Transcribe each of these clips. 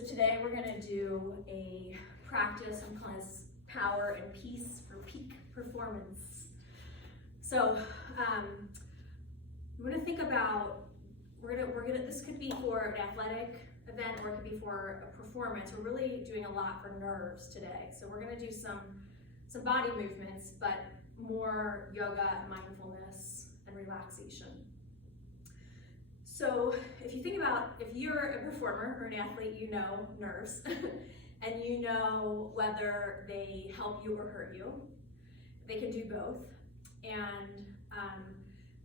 So today we're going to do a practice on class power and peace for peak performance. So we're going to think about this could be for an athletic event or it could be for a performance. We're really doing a lot for nerves today. So we're going to do some body movements, but more yoga, mindfulness, and relaxation. So if you think about, if you're a performer or an athlete, you know nerves, and you know whether they help you or hurt you. They can do both. And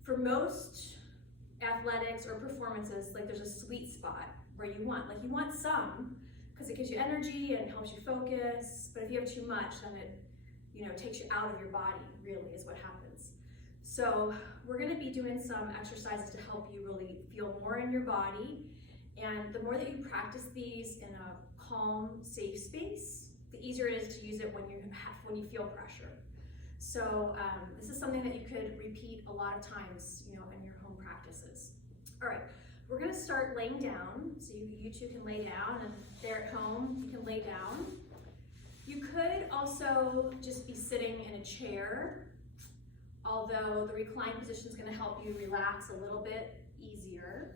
for most athletics or performances, like there's a sweet spot where you want some, because it gives you energy and helps you focus, but if you have too much, then it takes you out of your body, really, is what happens. So we're going to be doing some exercises to help you really feel more in your body. And the more that you practice these in a calm, safe space, the easier it is to use it when you feel pressure. So this is something that you could repeat a lot of times, in your home practices. All right, we're going to start laying down. So you two can lay down, and there at home, you can lay down. You could also just be sitting in a chair, although the recline position is going to help you relax a little bit easier.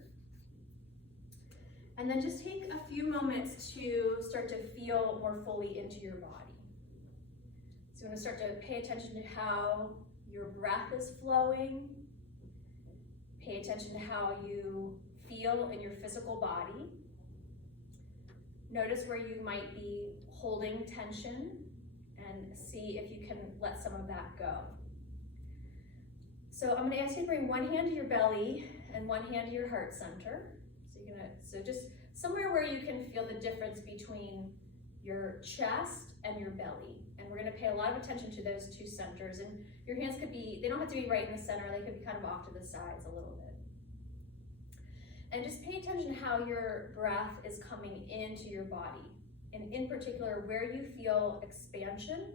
And then just take a few moments to start to feel more fully into your body. So you want to start to pay attention to how your breath is flowing. Pay attention to how you feel in your physical body. Notice where you might be holding tension and see if you can let some of that go. So I'm going to ask you to bring one hand to your belly and one hand to your heart center. So just somewhere where you can feel the difference between your chest and your belly. And we're going to pay a lot of attention to those two centers. And your hands they don't have to be right in the center, they could be kind of off to the sides a little bit. And just pay attention to how your breath is coming into your body. And in particular, where you feel expansion.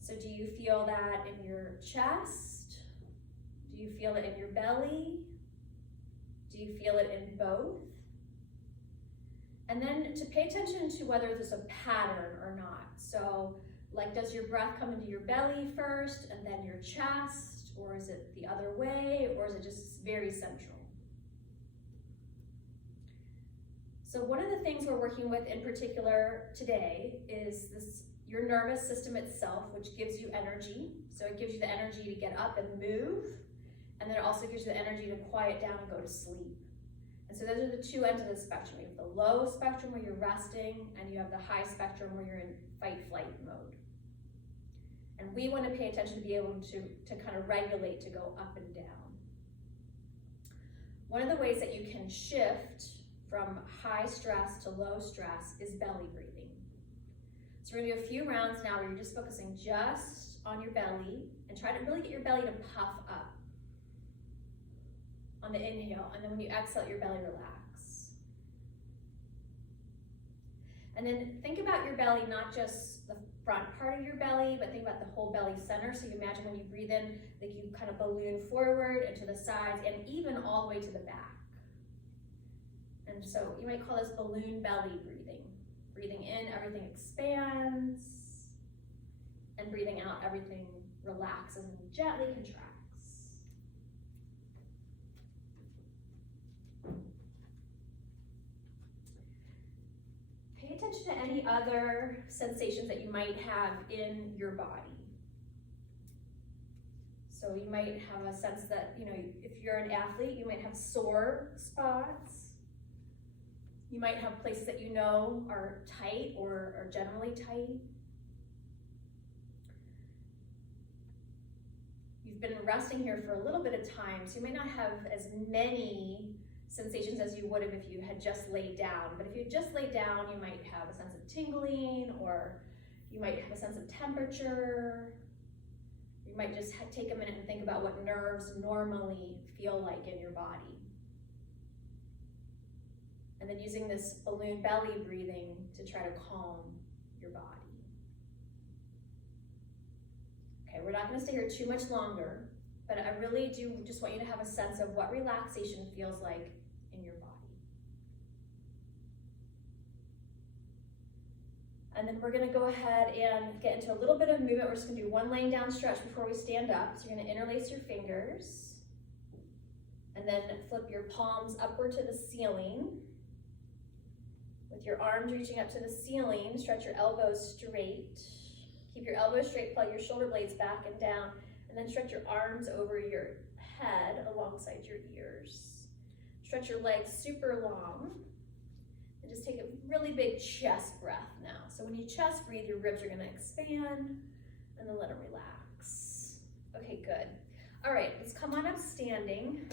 So do you feel that in your chest? Do you feel it in your belly? Do you feel it in both? And then to pay attention to whether there's a pattern or not. So like, does your breath come into your belly first and then your chest? Or is it the other way? Or is it just very central? So one of the things we're working with in particular today is your nervous system itself, which gives you energy. So it gives you the energy to get up and move, and then it also gives you the energy to quiet down and go to sleep. And so those are the two ends of the spectrum. You have the low spectrum where you're resting, and you have the high spectrum where you're in fight-flight mode. And we want to pay attention to be able to kind of regulate, to go up and down. One of the ways that you can shift from high stress to low stress is belly breathing. So we're gonna do a few rounds now where you're just focusing just on your belly and try to really get your belly to puff up on the inhale, and then when you exhale, your belly relax. And then think about your belly, not just the front part of your belly, but think about the whole belly center. So you imagine when you breathe in, like you kind of balloon forward and to the sides and even all the way to the back. And so you might call this balloon belly breathing. Breathing in, everything expands, and breathing out, everything relaxes and gently contracts. Pay attention to any other sensations that you might have in your body. So you might have a sense that, if you're an athlete, you might have sore spots. You might have places that are tight or are generally tight. You've been resting here for a little bit of time, so you might not have as many sensations as you would have if you had just laid down. But if you just laid down, you might have a sense of tingling, or you might have a sense of temperature. You might just take a minute and think about what nerves normally feel like in your body. And then using this balloon belly breathing to try to calm your body. Okay, we're not going to stay here too much longer, but I really do just want you to have a sense of what relaxation feels like in your body. And then we're gonna go ahead and get into a little bit of movement. We're just gonna do one laying down stretch before we stand up. So you're gonna interlace your fingers and then flip your palms upward to the ceiling. With your arms reaching up to the ceiling, stretch your elbows straight. Keep your elbows straight, plug your shoulder blades back and down, and then stretch your arms over your head alongside your ears. Stretch your legs super long. And just take a really big chest breath now. So when you chest breathe, your ribs are gonna expand, and then let them relax. Okay, good. All right, let's come on up standing.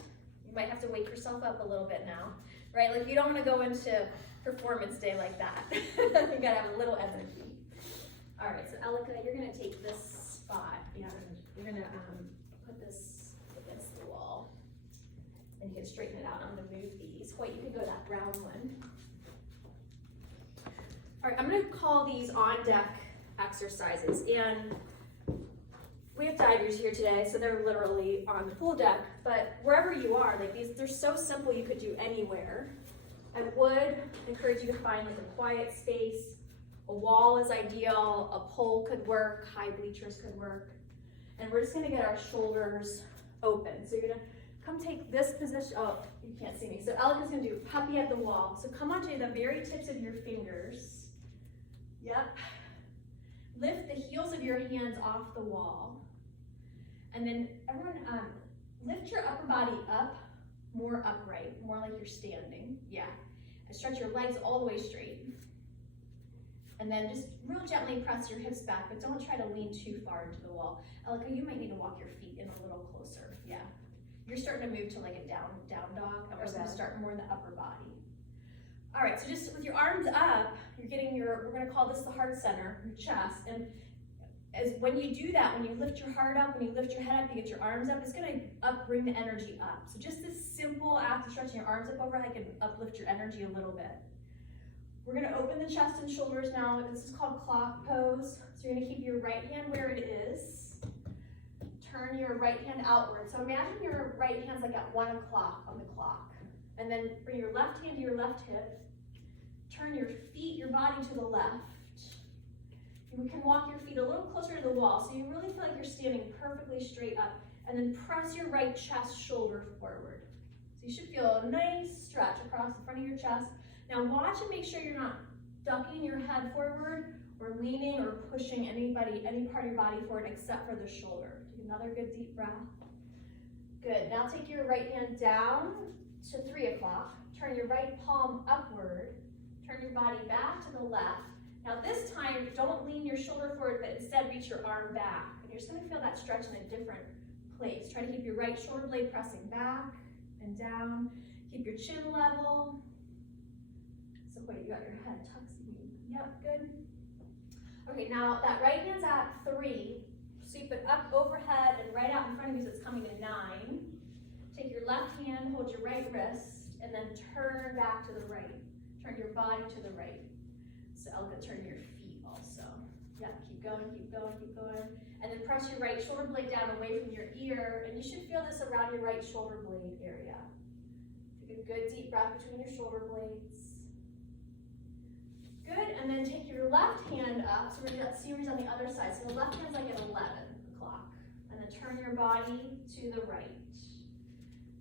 You might have to wake yourself up a little bit now, right? Like you don't wanna go into performance day like that. You gotta have a little energy. All right, so Elika, you're gonna take this spot. Yeah, you're gonna put this against the wall, and you can straighten it out. I'm gonna move these. Wait, you can go that round one. All right, I'm gonna call these on deck exercises, and we have divers here today, so they're literally on the pool deck, but wherever you are, like these, they're so simple you could do anywhere. I would encourage you to find like a quiet space. A wall is ideal, a pole could work, high bleachers could work. And we're just gonna get our shoulders open. So you're gonna come take this position. Oh, you can't see me. So Elika's gonna do puppy at the wall. So come onto the very tips of your fingers. Yep. Lift the heels of your hands off the wall. And then everyone, lift your upper body up, more upright, more like you're standing. Yeah. And stretch your legs all the way straight. And then just real gently press your hips back, but don't try to lean too far into the wall. Elika, you might need to walk your feet in a little closer. Yeah. You're starting to move to like a down dog, and we're just gonna start more in the upper body. All right, so just with your arms up, you're getting we're gonna call this the heart center, your chest. And as when you do that, when you lift your heart up, when you lift your head up, you get your arms up, it's gonna bring the energy up. So just this simple act of stretching your arms up overhead can uplift your energy a little bit. We're gonna open the chest and shoulders now. This is called clock pose. So you're gonna keep your right hand where it is. Turn your right hand outward. So imagine your right hand's like at 1 o'clock on the clock. And then bring your left hand to your left hip. Turn your feet, your body to the left. You can walk your feet a little closer to the wall so you really feel like you're standing perfectly straight up. And then press your right chest shoulder forward. So you should feel a nice stretch across the front of your chest. Now watch and make sure you're not ducking your head forward or leaning or pushing any part of your body forward except for the shoulder. Take another good deep breath. Good, now take your right hand down to 3 o'clock. Turn your right palm upward. Turn your body back to the left. Now this time, don't lean your shoulder forward, but instead reach your arm back. And you're just gonna feel that stretch in a different place. Try to keep your right shoulder blade pressing back and down. Keep your chin level. So wait, you got your head tucked. Yep, good. Okay, now that right hand's at 3. Sweep it up overhead and right out in front of you so it's coming to 9. Take your left hand, hold your right wrist, and then turn back to the right. Turn your body to the right. So Elika, turn your feet also. Yeah, keep going, keep going, keep going. And then press your right shoulder blade down away from your ear, and you should feel this around your right shoulder blade area. Take a good deep breath between your shoulder blades. Good, and then take your left hand up, so we're doing that series on the other side. So the left hand's like at 11 o'clock. And then turn your body to the right.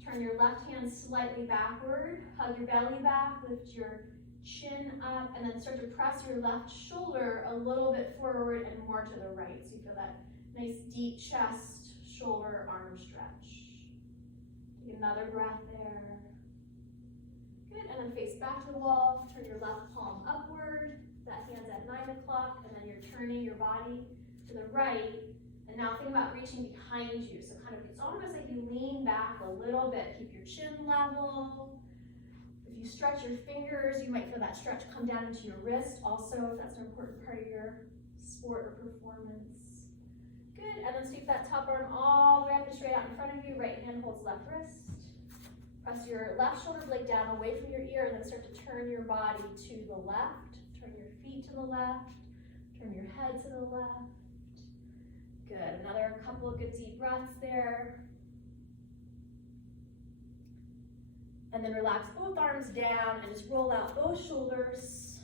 Turn your left hand slightly backward, hug your belly back, lift your chin up, and then start to press your left shoulder a little bit forward and more to the right. So you feel that nice deep chest, shoulder, arm stretch. Take another breath there. Good, and then face back to the wall. Turn your left palm upward. That hand's at 9 o'clock, and then you're turning your body to the right. And now think about reaching behind you. So kind of, it's almost like you lean back a little bit. Keep your chin level. If you stretch your fingers, you might feel that stretch come down into your wrist also, if that's an important part of your sport or performance. Good, and then sweep that top arm all the way up and straight out in front of you. Right hand holds left wrist. Press your left shoulder blade down away from your ear, and then start to turn your body to the left. Turn your feet to the left. Turn your head to the left. Good, another couple of good deep breaths there. And then relax both arms down and just roll out both shoulders.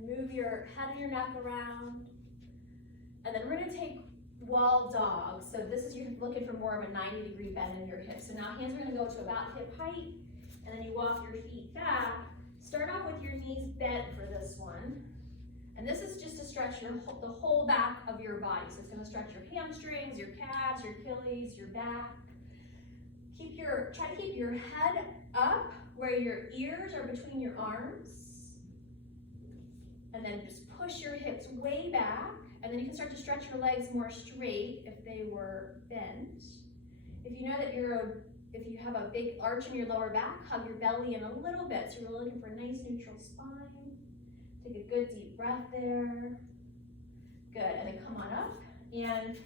move your head and your neck around. And then we're gonna take wall dog. So this is, you're looking for more of a 90-degree bend in your hips. So now hands are gonna go to about hip height, and then you walk your feet back. Start off with your knees bent for this one. And this is just to stretch the whole back of your body. So it's gonna stretch your hamstrings, your calves, your Achilles, your back. Try to keep your head up where your ears are between your arms. And then just push your hips way back. And then you can start to stretch your legs more straight if they were bent. If you know that if you have a big arch in your lower back, hug your belly in a little bit. So you're looking for a nice neutral spine. Take a good deep breath there. Good, and then come on up. And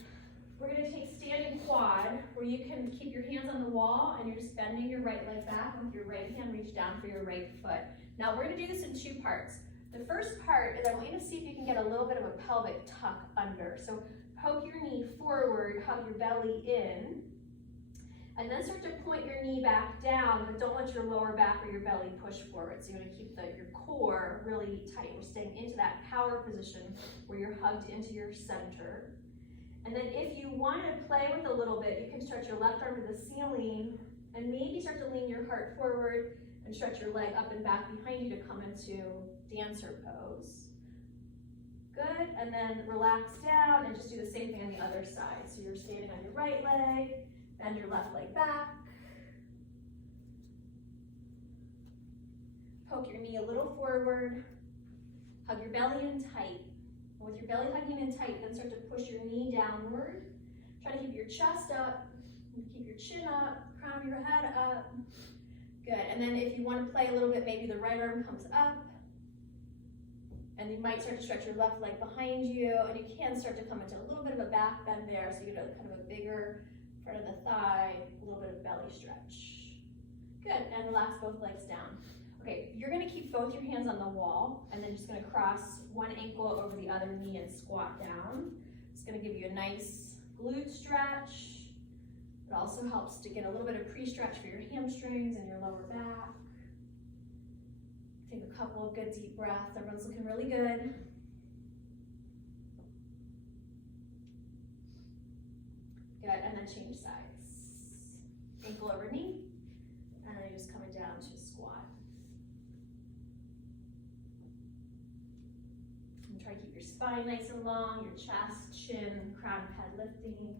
we're gonna take standing quad, where you can keep your hands on the wall and you're just bending your right leg back with your right hand, reach down for your right foot. Now we're gonna do this in 2 parts. The first part is I want you to see if you can get a little bit of a pelvic tuck under. So poke your knee forward, hug your belly in, and then start to point your knee back down, but don't let your lower back or your belly push forward. So you're gonna keep your core really tight. We're staying into that power position where you're hugged into your center. And then if you want to play with a little bit, you can stretch your left arm to the ceiling and maybe start to lean your heart forward and stretch your leg up and back behind you to come into dancer pose. Good, and then relax down and just do the same thing on the other side. So you're standing on your right leg, bend your left leg back. Poke your knee a little forward, hug your belly in tight. And with your belly hugging in tight, then start to push your knee downward. Try to keep your chest up, keep your chin up, crown of your head up. Good, and then if you want to play a little bit, maybe the right arm comes up, and you might start to stretch your left leg behind you, and you can start to come into a little bit of a back bend there, so you get a kind of a bigger front of the thigh, a little bit of belly stretch. Good, and relax both legs down. Okay, you're gonna keep both your hands on the wall, and then just gonna cross one ankle over the other knee and squat down. It's gonna give you a nice glute stretch. It also helps to get a little bit of pre-stretch for your hamstrings and your lower back. Take a couple of good deep breaths. Everyone's looking really good. Good, and then change sides. Ankle over knee, and then you're just coming down to a squat. And try to keep your spine nice and long, your chest, chin, crown, head lifting.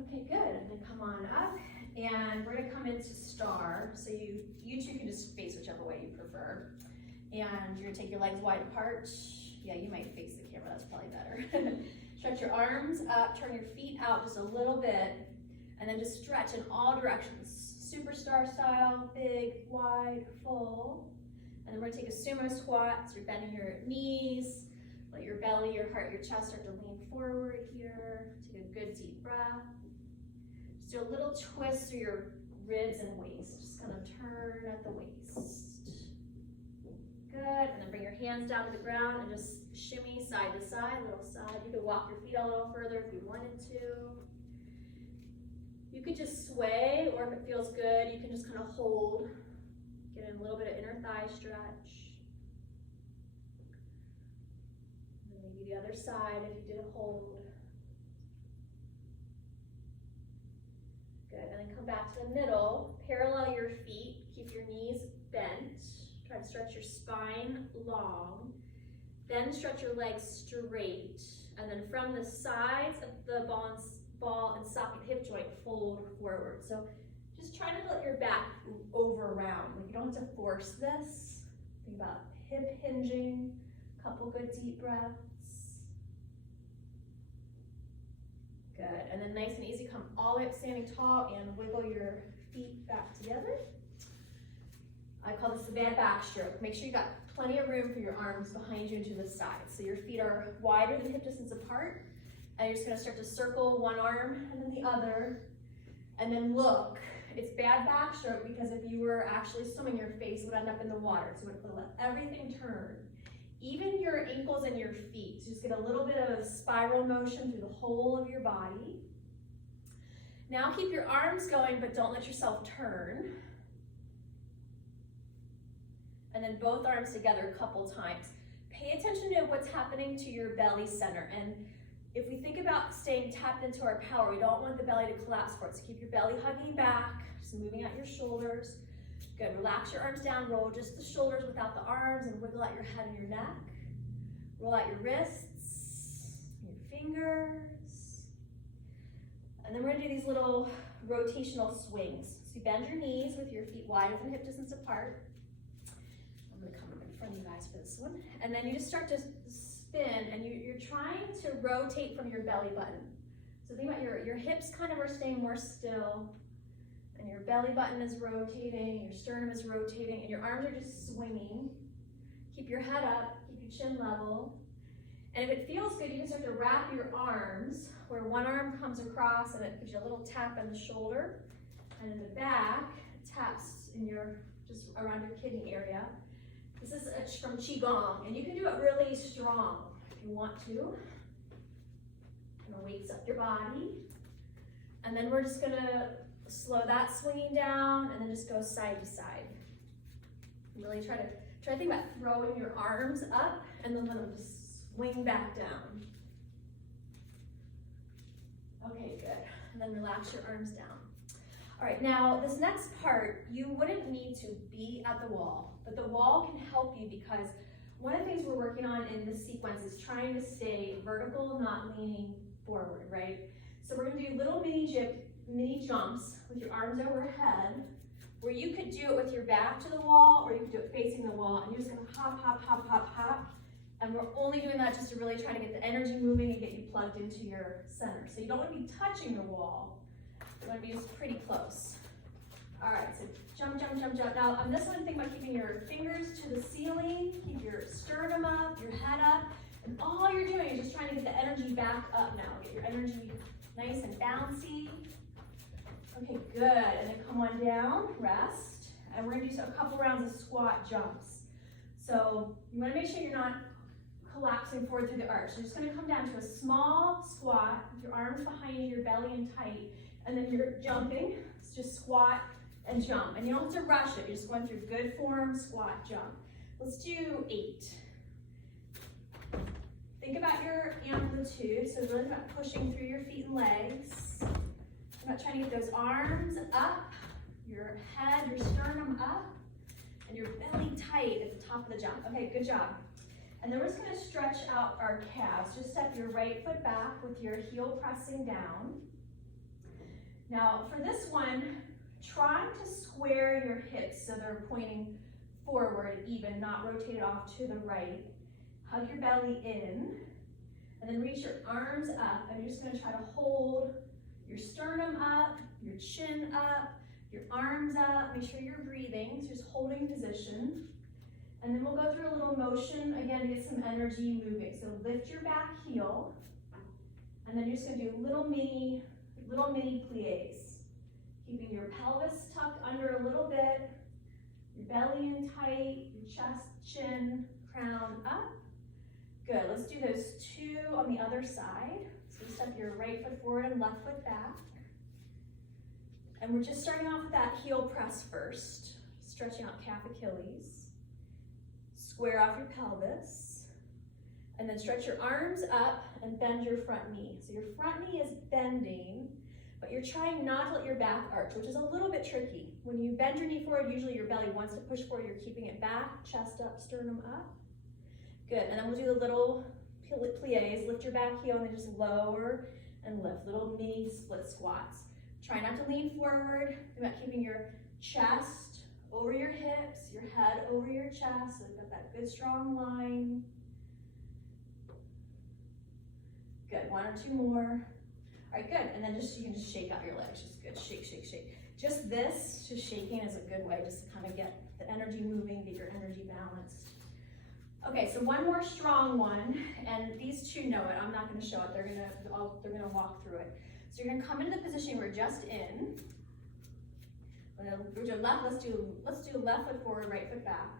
Okay, good, and then come on up, and we're gonna come into star. So you two can just face whichever way you prefer. And you're gonna take your legs wide apart. Yeah, you might face the camera, that's probably better. Stretch your arms up, turn your feet out just a little bit, and then just stretch in all directions. Superstar style, big, wide, full. And then we're gonna take a sumo squat, so you're bending your knees, let your belly, your heart, your chest start to lean forward here. Take a good deep breath. Just do a little twist through your ribs and waist. Just kind of turn at the waist. Good, and then bring your hands down to the ground and just shimmy side to side, little side. You could walk your feet a little further if you wanted to. You could just sway, or if it feels good, you can just kind of hold. Get in a little bit of inner thigh stretch. And maybe the other side if you did a hold. Good, and then come back to the middle. Parallel your feet, keep your knees bent. Try to stretch your spine long. Then stretch your legs straight. And then from the sides of the ball and socket hip joint, fold forward. So just try to let your back move over around. Like, you don't have to force this. Think about hip hinging, couple good deep breaths. Good, and then nice and easy, come all the way up standing tall and wiggle your feet back together. I call this the bad backstroke. Make sure you got plenty of room for your arms behind you and to the side. So your feet are wider than hip distance apart. And you're just gonna start to circle one arm and then the other. And then look, it's bad backstroke because if you were actually swimming, your face would end up in the water. So we're gonna let everything turn. Even your ankles and your feet. So just get a little bit of a spiral motion through the whole of your body. Now keep your arms going, but don't let yourself turn. and then both arms together a couple times. Pay attention to what's happening to your belly center. And if we think about staying tapped into our power, we don't want the belly to collapse for it. So keep your belly hugging back, just moving out your shoulders. Good, relax your arms down, roll just the shoulders without the arms, and wiggle out your head and your neck. Roll out your wrists, your fingers. And then we're gonna do these little rotational swings. So you bend your knees with your feet wide and hip distance apart. I'm gonna come up in front of you guys for this one. And then you just start to spin, and you're trying to rotate from your belly button. So think about your hips kind of are staying more still, and your belly button is rotating, your sternum is rotating, and your arms are just swinging. Keep your head up, keep your chin level. And if it feels good, you can start to wrap your arms, where one arm comes across and it gives you a little tap in the shoulder, and in the back, it taps in just around your kidney area. This is from Qigong, and you can do it really strong if you want to. Kind of wakes up your body. And then we're just gonna slow that swinging down, and then just go side to side. Really try to think about throwing your arms up, and then let them just swing back down. Okay, good. And then relax your arms down. All right, now this next part, you wouldn't need to be at the wall, but the wall can help you, because one of the things we're working on in this sequence is trying to stay vertical, not leaning forward, right? So we're gonna do little mini jumps with your arms overhead, where you could do it with your back to the wall, or you could do it facing the wall, and you're just gonna hop, hop, hop, hop, hop. And we're only doing that just to really try to get the energy moving and get you plugged into your center. So you don't want to be touching the wall. You want to be just pretty close. All right, so jump, jump, jump, jump. Now on this one, think about keeping your fingers to the ceiling, keep your sternum up, your head up, and all you're doing is just trying to get the energy back up now. Get your energy nice and bouncy. Okay, good. And then come on down, rest. And we're gonna do a couple rounds of squat jumps. So you wanna make sure you're not collapsing forward through the arch. You're just gonna come down to a small squat with your arms behind you, your belly in tight, and then you're jumping. It's just squat and jump. And you don't have to rush it. You're just going through good form, squat, jump. Let's do 8. Think about your amplitude. So really about pushing through your feet and legs. I'm not trying to get those arms up, your head, your sternum up, and your belly tight at the top of the jump. Okay, good job. And then we're just gonna stretch out our calves. Just step your right foot back with your heel pressing down. Now for this one, try to square your hips so they're pointing forward even, not rotated off to the right. Hug your belly in, and then reach your arms up, and you're just gonna try to hold your sternum up, your chin up, your arms up. Make sure you're breathing, so just holding position. And then we'll go through a little motion, again, to get some energy moving. So lift your back heel, and then you're just gonna do little mini plies. Keeping your pelvis tucked under a little bit, your belly in tight, your chest, chin, crown up. Good, let's do those 2 on the other side. So step your right foot forward and left foot back. And we're just starting off with that heel press first, stretching out calf Achilles. Square off your pelvis, and then stretch your arms up and bend your front knee. So your front knee is bending, but you're trying not to let your back arch, which is a little bit tricky. When you bend your knee forward, usually your belly wants to push forward. You're keeping it back, chest up, sternum up. Good, and then we'll do the little plies. Lift your back heel and then just lower and lift. Little mini split squats. Try not to lean forward. Think about keeping your chest over your hips, your head over your chest, so you've got that good strong line. Good, 1 or 2 more. All right, good, and then you can just shake out your legs, just good, shake, shake, shake. Just shaking is a good way just to kind of get the energy moving, get your energy balanced. Okay, so one more strong one, and these 2 know it. I'm not gonna show it, they're gonna walk through it. So you're gonna come into the position we're just in. Let's do left foot forward, right foot back.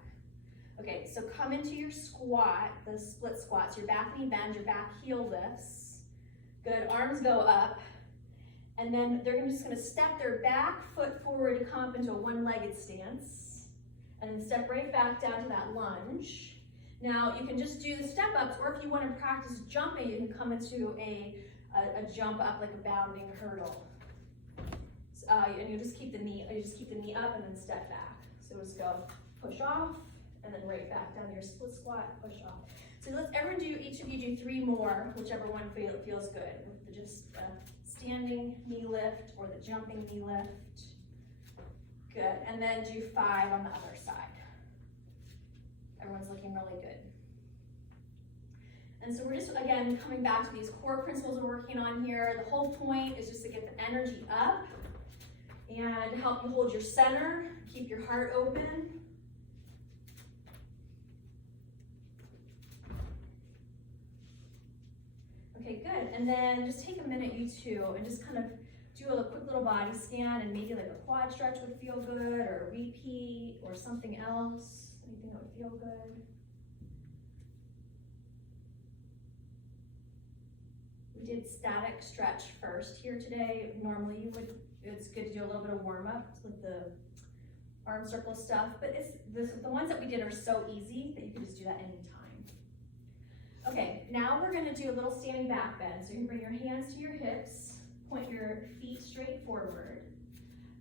Okay, so come into your squat, the split squats. Your back knee bends, your back heel lifts. Good, arms go up. And then they're just gonna step their back foot forward to come up into a one-legged stance. and then step right back down to that lunge. Now you can just do the step ups, or if you want to practice jumping, you can come into a jump up like a bounding hurdle. And you just keep the knee up and then step back. So just go push off, and then right back down to your split squat, push off. So let's each of you do 3 more, whichever one feels good. With just standing knee lift or the jumping knee lift. Good, and then do 5 on the other side. Everyone's looking really good. And so we're just, again, coming back to these core principles we're working on here. The whole point is just to get the energy up and help you hold your center, keep your heart open. Okay, good. And then just take a minute, you two, and just kind of do a quick little body scan, and maybe like a quad stretch would feel good, or a repeat, or something else. Anything that would feel good. We did static stretch first here today. Normally it's good to do a little bit of warm up with the arm circle stuff, but the ones that we did are so easy that you can just do that anytime. Okay, now we're gonna do a little standing back bend. So you can bring your hands to your hips, point your feet straight forward,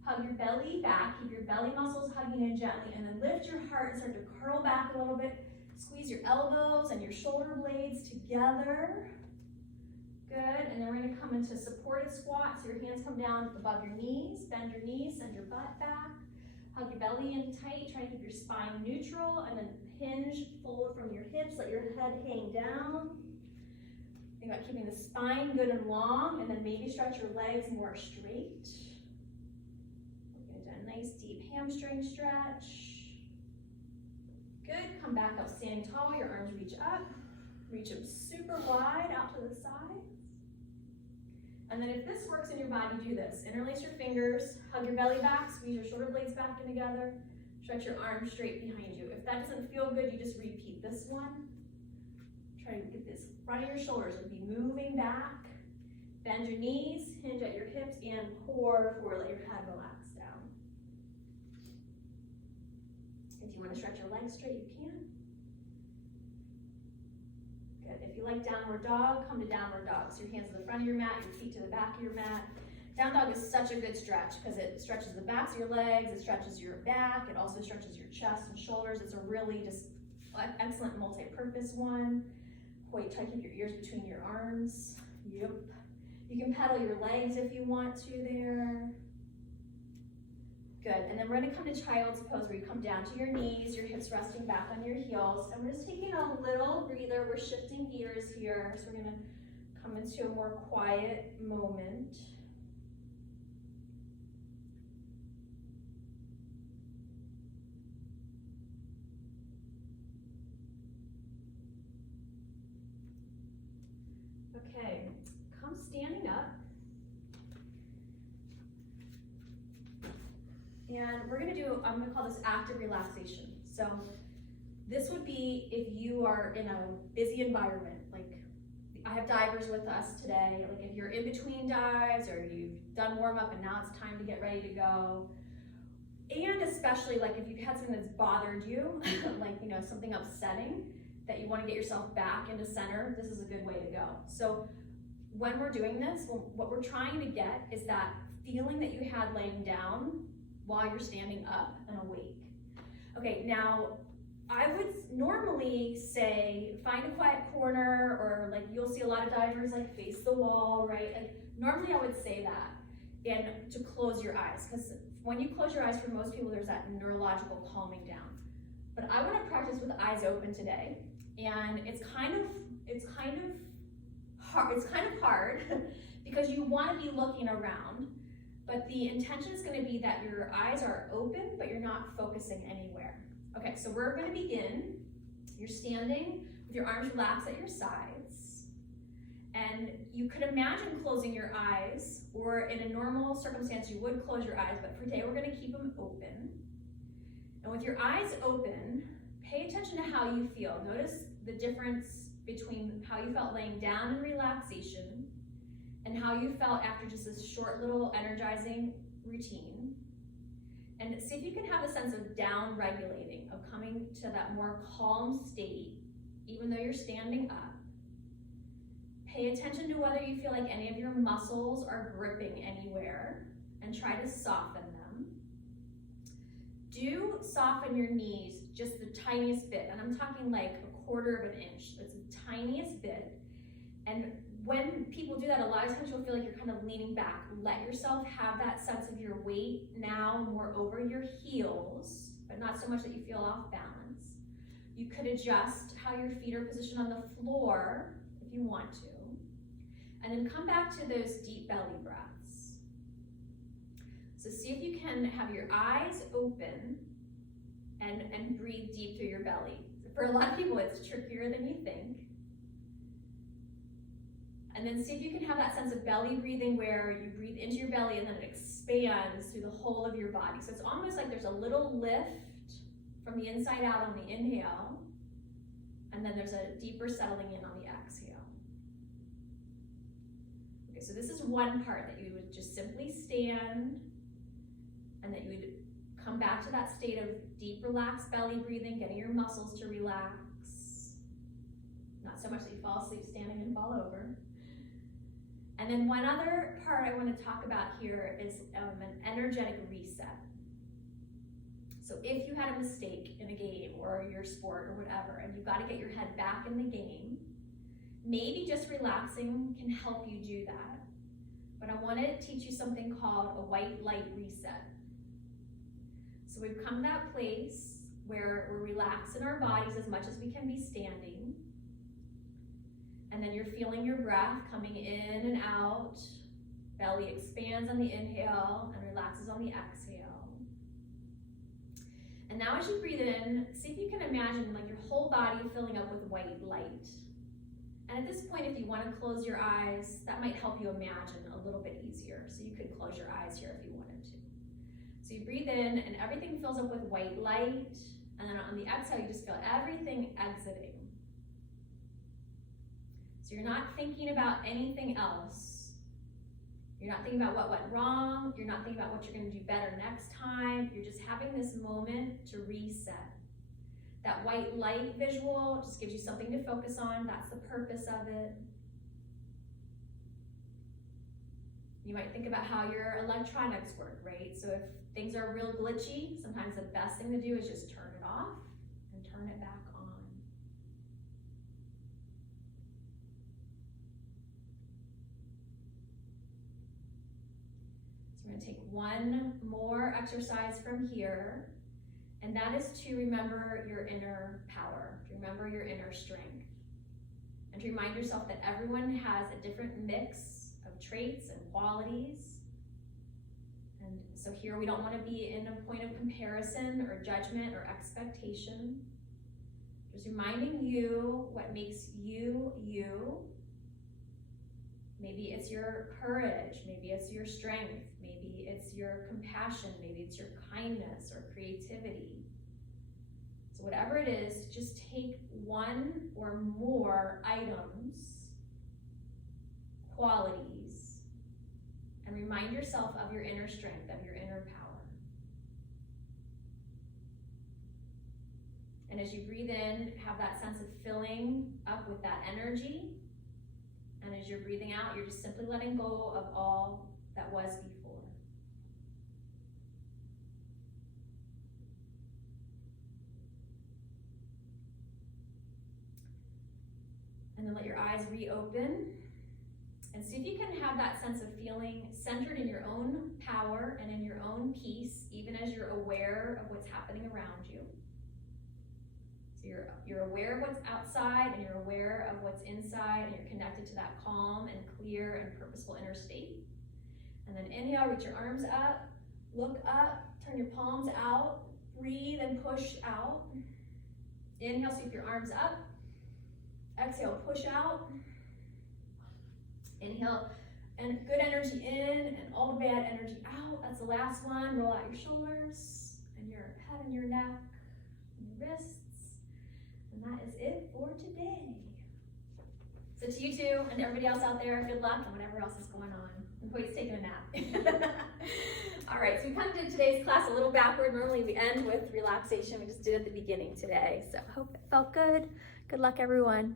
hug your belly back, keep your belly muscles hugging in gently, and then lift your heart and start to curl back a little bit. Squeeze your elbows and your shoulder blades together. Good, and then we're gonna come into supported squat. So your hands come down above your knees, bend your knees, send your butt back. Hug your belly in tight, try to keep your spine neutral, and then hinge forward from your hips, let your head hang down. Think about keeping the spine good and long, and then maybe stretch your legs more straight. We're gonna do a nice deep hamstring stretch. Good, come back up standing tall, your arms reach up. Reach them super wide out to the sides. And then if this works in your body, do this. Interlace your fingers, hug your belly back, squeeze your shoulder blades back in together, stretch your arms straight behind you. If that doesn't feel good, you just repeat this one. Try to get this front of your shoulders and be moving back. Bend your knees, hinge at your hips, and core forward, let your head relax down. If you want to stretch your legs straight, you can. Good. If you like downward dog, come to downward dog. So your hands to the front of your mat, your feet to the back of your mat. Down dog is such a good stretch because it stretches the backs of your legs, it stretches your back, it also stretches your chest and shoulders. It's a really just excellent multi-purpose one. Wait, try to keep your ears between your arms. Yep. You can pedal your legs if you want to there. Good, and then we're gonna come to child's pose where you come down to your knees, your hips resting back on your heels, and we're just taking a little breather. We're shifting gears here, so we're gonna come into a more quiet moment. Okay, come standing up. And we're gonna do, I'm gonna call this active relaxation. So this would be if you are in a busy environment, like I have divers with us today, like if you're in between dives or you've done warm up and now it's time to get ready to go. And especially like if you've had something that's bothered you, like something upsetting that you wanna get yourself back into center, this is a good way to go. So when we're doing this, what we're trying to get is that feeling that you had laying down while you're standing up and awake. Okay, now I would normally say find a quiet corner, or like you'll see a lot of divers like face the wall, right? Like normally I would say that, and to close your eyes, because when you close your eyes, for most people there's that neurological calming down. But I want to practice with eyes open today, and it's kind of hard because you want to be looking around. But the intention is going to be that your eyes are open, but you're not focusing anywhere. Okay, so we're going to begin. You're standing with your arms relaxed at your sides. And you could imagine closing your eyes, or in a normal circumstance, you would close your eyes, but for today, we're going to keep them open. And with your eyes open, pay attention to how you feel. Notice the difference between how you felt laying down in relaxation and how you felt after just this short little energizing routine. And see if you can have a sense of down regulating, of coming to that more calm state, even though you're standing up. Pay attention to whether you feel like any of your muscles are gripping anywhere, and try to soften them. Do soften your knees just the tiniest bit, and I'm talking like 1/4 of an inch. It's the tiniest bit. And when people do that, a lot of times you'll feel like you're kind of leaning back. Let yourself have that sense of your weight now more over your heels, but not so much that you feel off balance. You could adjust how your feet are positioned on the floor if you want to. And then come back to those deep belly breaths. So see if you can have your eyes open and breathe deep through your belly. For a lot of people, it's trickier than you think. And then see if you can have that sense of belly breathing where you breathe into your belly and then it expands through the whole of your body. So it's almost like there's a little lift from the inside out on the inhale, and then there's a deeper settling in on the exhale. Okay, so this is one part that you would just simply stand, and that you would come back to that state of deep, relaxed belly breathing, getting your muscles to relax. Not so much that you fall asleep standing and fall over. And then one other part I want to talk about here is an energetic reset. So if you had a mistake in a game or your sport or whatever, and you've got to get your head back in the game, maybe just relaxing can help you do that. But I want to teach you something called a white light reset. So we've come to that place where we're relaxed in our bodies as much as we can be standing. And then you're feeling your breath coming in and out. Belly expands on the inhale and relaxes on the exhale. And now as you breathe in, see if you can imagine like your whole body filling up with white light. And at this point, if you want to close your eyes, that might help you imagine a little bit easier. So you could close your eyes here if you wanted to. So you breathe in and everything fills up with white light. And then on the exhale, you just feel everything exiting. So you're not thinking about anything else. You're not thinking about what went wrong. You're not thinking about what you're going to do better next time. You're just having this moment to reset. That white light visual just gives you something to focus on. That's the purpose of it. You might think about how your electronics work, right? So if things are real glitchy, sometimes the best thing to do is just turn it off and turn it back on. So we're going to take one more exercise from here, and that is to remember your inner power, to remember your inner strength, and to remind yourself that everyone has a different mix of traits and qualities. And so here we don't want to be in a point of comparison or judgment or expectation. Just reminding you what makes you, you. Maybe it's your courage, maybe it's your strength, maybe it's your compassion, maybe it's your kindness or creativity. So whatever it is, just take one or more items, qualities, and remind yourself of your inner strength, of your inner power. And as you breathe in, have that sense of filling up with that energy. And as you're breathing out, you're just simply letting go of all that was before. And then let your eyes reopen. And see if you can have that sense of feeling centered in your own power and in your own peace, even as you're aware of what's happening around you. So you're aware of what's outside, and you're aware of what's inside, and you're connected to that calm and clear and purposeful inner state. And then inhale, reach your arms up, look up, turn your palms out, breathe and push out. Inhale, sweep your arms up. Exhale, push out. Inhale, and good energy in, and all the bad energy out. That's the last one. Roll out your shoulders, and your head and your neck, and your wrists. And that is it for today. So to you two, and everybody else out there, good luck, and whatever else is going on. And Hoyt's taking a nap. All right, so we come to today's class a little backward. Normally we end with relaxation. We just did it at the beginning today. So I hope it felt good. Good luck, everyone.